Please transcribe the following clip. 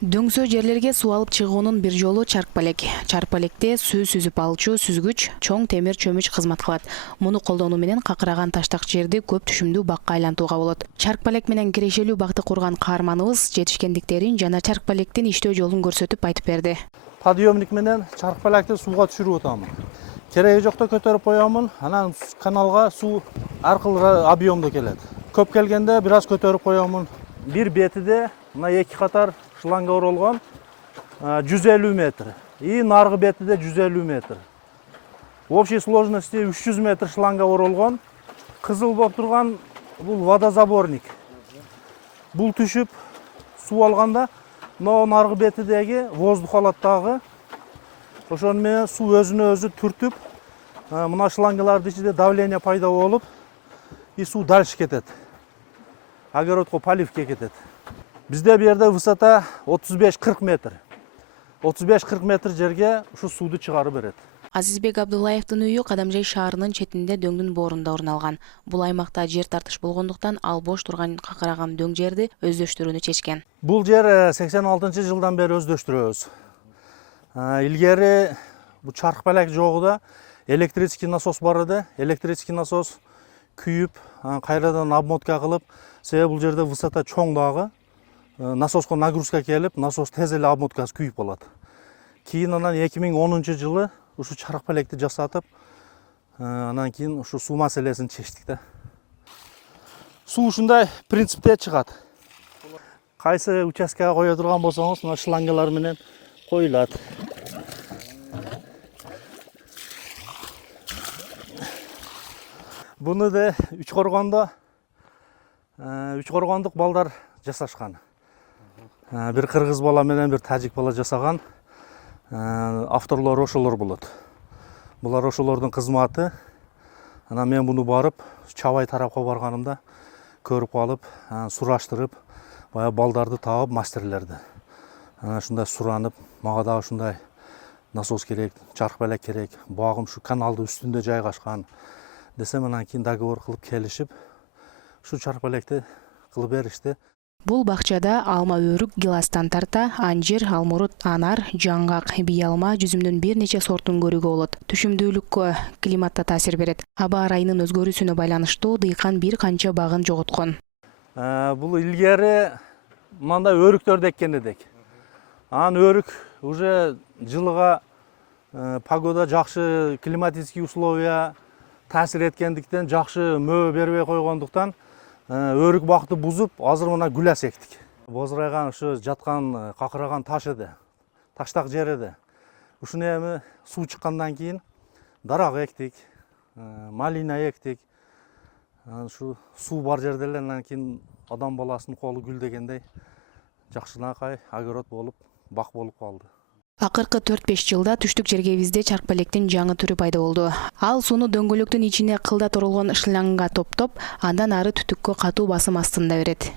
Дөңсө жерлерге суу алып чыгуунун бир жолу чаркпалек. Чаркпалекте суу сүзүп алчу сүзгүч чоң темир чөмүч кызмат кылат. Муну колдонуу менен какыраган таштак жерди көп түшүмдүү бакка айлантууга болот. Чаркпалек менен кирешелүү бакты курган каарманыбыз жетишкендиктерин жана чаркпалектин иштөө жолун көрсөтүп айтып берди. Подъемник менен чаркпалекти сууга түшүрүп атамын. Кереги жокто көтөрүп коёмун, анан каналга суу аркылуу объемдо келет. Көп келгенде бир аз көтөрүп коёмун. Бир бетиде мына эки катар шланга оролгон 150 метр. И наркы бетиде 150 метр. В общей сложности 300 метр шланга оролгон. Кызыл болуп турган бул водозаборник. Бул түшүп суу алганда но наркы бетидеги воздух алат дагы. Ошону менен суу өзүнө өзү түртүп, мына шлангалардын ичинде давление пайда болуп, и суу дальше кетет. Огородко поливке кетет. Бизде бу жерде высота 35-40 метр. 35-40 метр жерге ушу сууду чыгарып берет. Азизбек Абдуллаевдин үйү Кадамжай шаарынын четинде дөңдүн боорунда орун алган. Бул аймакта жер тартыш болгондуктан ал бош турган какыраган дөң жерди өздөштүрүүнү чечкен. Бул жер 86-жылдан бери өздөштүрөбүз. Илгери бу чаркпалек жогуда электрический насос бар эди. Электрический насос күйүп, кайрадан обмотка кылып, себеби бул жерде высота чоң дагы. Насоско нагрузка келип, насос тез эле обмоткасы күйүп калат. Кийин анан 2010-жылы ушу чаркпалекти жасатып, анан кийин ушу суу маселесин чечтик да. Суу ушундай принципте чыгат. Кайсы участкага кое турган болсоңуз, мына шлангалар менен коюлат. Буну да үч коргондук балдар жасашкан. Бир кыргыз бала менен бир тажик бала жасаган. Авторлору ошолор болот. Булар ошолордун кызматы. Анан мен буну барып, Чабай тарапка барганымда көрүп калып, сураштырып, бая балдарды таап мастерлерди. Ушундай суранып, мага да ушундай насос керек, чаркпалек керек, багым ушу каналдын үстүндө жайгашкан десем, анан кийин договор кылып келишип, ушу чаркпалекти кылып беришти. Бул бакчада алма өрүк гиластан тарта, анжир, алмурут, анар, жаңгак, бий алма жүзүмдүн бир нече сортун көрүүгө болот. Түшүмдүүлүккө климатта таасир берет. Аба ырайынын өзгөрүүсүнө байланыштуу дыйкан бир канча багын жоготкон. Бул илгери мындай өрүктөрдү эккен эдик. Анан өрүк уже жылыга погода жакшы, климатический условия таасир эткендиктен жакшы мөө бербей койгондуктан өрүк бакты бузуп, азыр мына гүлас эктик. Бозурайган ушу жаткан какыраган таш эди. Таштак жер эди. Ушуну эми суу чыккандан кийин дарак эктик, малина эктик. Ушу суу бар жерде эле андан кийин адам баласынын колу гүлдегендей жакшынакай огород болуп, бак болуп калды. Акыркы 4-5 жылда түштүк жергебизде чаркпалектин жаңы түрү пайда болду. Ал сууну дөңгөлөктүн ичине кылдат оролгон шлангга топтоп, андан ары түтүккө катуу басым астында берет.